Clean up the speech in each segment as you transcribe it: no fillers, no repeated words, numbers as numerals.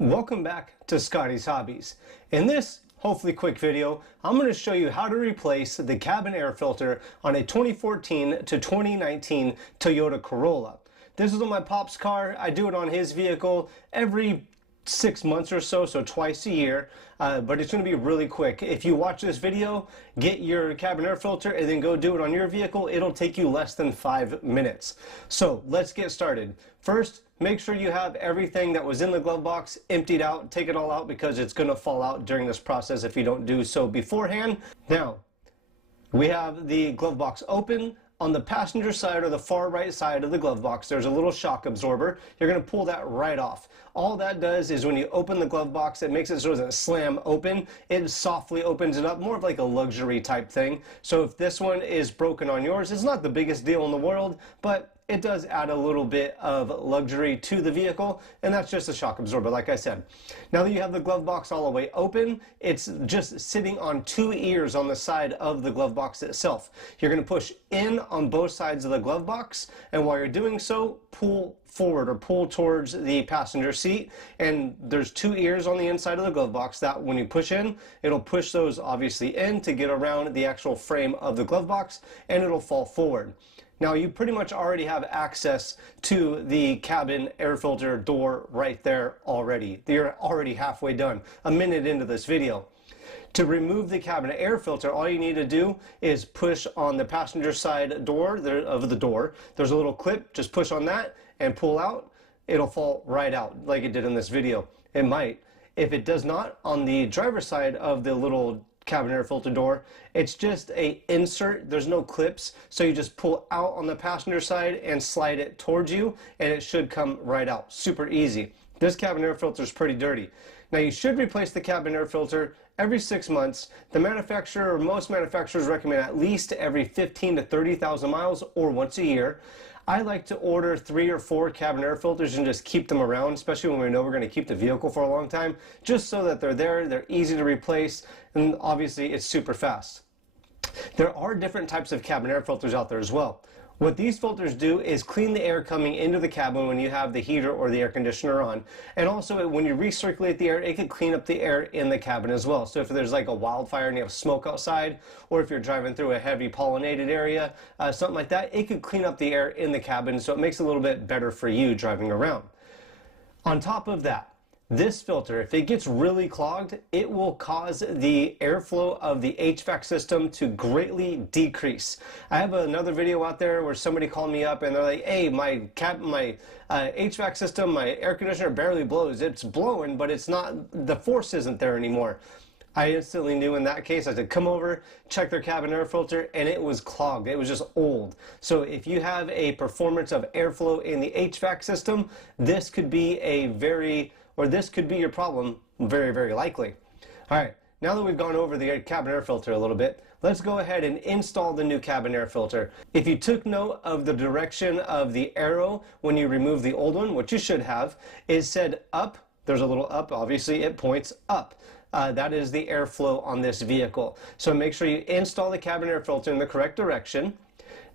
Welcome back to Scotties Hobbies. In this hopefully quick video, I'm going to show you how to replace the cabin air filter on a 2014 to 2019 Toyota Corolla. This is on my pop's car. I do it on his vehicle every 6 months or so, so twice a year, but it's going to be really quick. If you watch this video, get your cabin air filter and then go do it on your vehicle, it'll take you less than 5 minutes. So let's get started. First, make sure you have everything that was in the glove box emptied out. Take it all out because it's going to fall out during this process if you don't do so beforehand. Now, we have the glove box open. On the passenger side or the far right side of the glove box, there's a little shock absorber. You're going to pull that right off. All that does is when you open the glove box, it makes it so it doesn't slam open. It softly opens it up, more of like a luxury type thing. So if this one is broken on yours, it's not the biggest deal in the world, but it does add a little bit of luxury to the vehicle, and that's just a shock absorber, like I said. Now that you have the glove box all the way open, it's just sitting on two ears on the side of the glove box itself. You're going to push in on both sides of the glove box, and while you're doing so, pull forward or pull towards the passenger seat, and there's two ears on the inside of the glove box that when you push in, it'll push those obviously in to get around the actual frame of the glove box, and it'll fall forward. Now you pretty much already have access to the cabin air filter door right there already. You're already halfway done, a minute into this video. To remove the cabin air filter, all you need to do is push on the passenger side door of the door. There's a little clip, just push on that and pull out. It'll fall right out like it did in this video. It might. If it does not, on the driver's side of the little cabin air filter door, it's just a insert. There's no clips, so you just pull out on the passenger side and slide it towards you, and it should come right out. Super easy. This cabin air filter is pretty dirty. Now you should replace the cabin air filter every 6 months. The manufacturer, or most manufacturers, recommend at least every 15 to 30,000 miles or once a year. I like to order 3 or 4 cabin air filters and just keep them around, especially when we know we're going to keep the vehicle for a long time, just so that they're there, they're easy to replace, and obviously it's super fast. There are different types of cabin air filters out there as well. What these filters do is clean the air coming into the cabin when you have the heater or the air conditioner on. And also when you recirculate the air, it can clean up the air in the cabin as well. So if there's like a wildfire and you have smoke outside, or if you're driving through a heavy pollinated area, something like that, it could clean up the air in the cabin, so it makes it a little bit better for you driving around. On top of that, this filter, if it gets really clogged, it will cause the airflow of the HVAC system to greatly decrease. I have another video out there where somebody called me up and they're like, hey, my HVAC system, my air conditioner barely blows. It's blowing, but it's not, the force isn't there anymore. I instantly knew in that case. I said, come over, check their cabin air filter, and it was clogged. It was just old. So if you have a performance of airflow in the HVAC system, this could be this could be your problem, very, very likely. All right, now that we've gone over the cabin air filter a little bit, let's go ahead and install the new cabin air filter. If you took note of the direction of the arrow when you remove the old one, which you should have, it said up. There's a little up, obviously it points up. That is the airflow on this vehicle. So make sure you install the cabin air filter in the correct direction.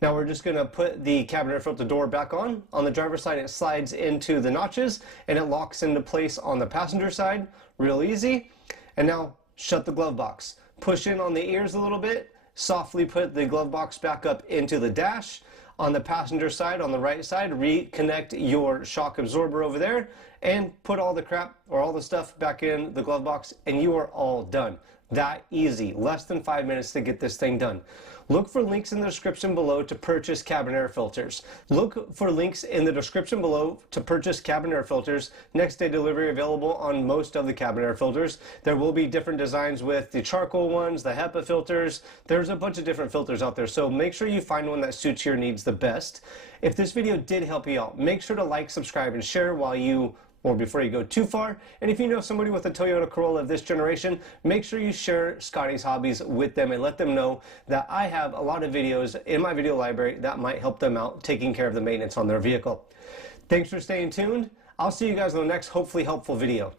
Now we're just going to put the cabin air filter door back on. On the driver's side, it slides into the notches and it locks into place on the passenger side. Real easy. And now shut the glove box. Push in on the ears a little bit. Softly put the glove box back up into the dash. On the passenger side, on the right side, reconnect your shock absorber over there and put all the crap or all the stuff back in the glove box, and you are all done. That easy. Less than 5 minutes to get this thing done. Look for links in the description below to purchase cabin air filters. Look for links in the description below to purchase cabin air filters. Next day delivery available on most of the cabin air filters. There will be different designs with the charcoal ones, the HEPA filters. There's a bunch of different filters out there, so make sure you find one that suits your needs the best. If this video did help you out, make sure to like, subscribe, and share before you go too far. And if you know somebody with a Toyota Corolla of this generation, make sure you share Scotties Hobbies with them and let them know that I have a lot of videos in my video library that might help them out taking care of the maintenance on their vehicle. Thanks for staying tuned. I'll see you guys in the next hopefully helpful video.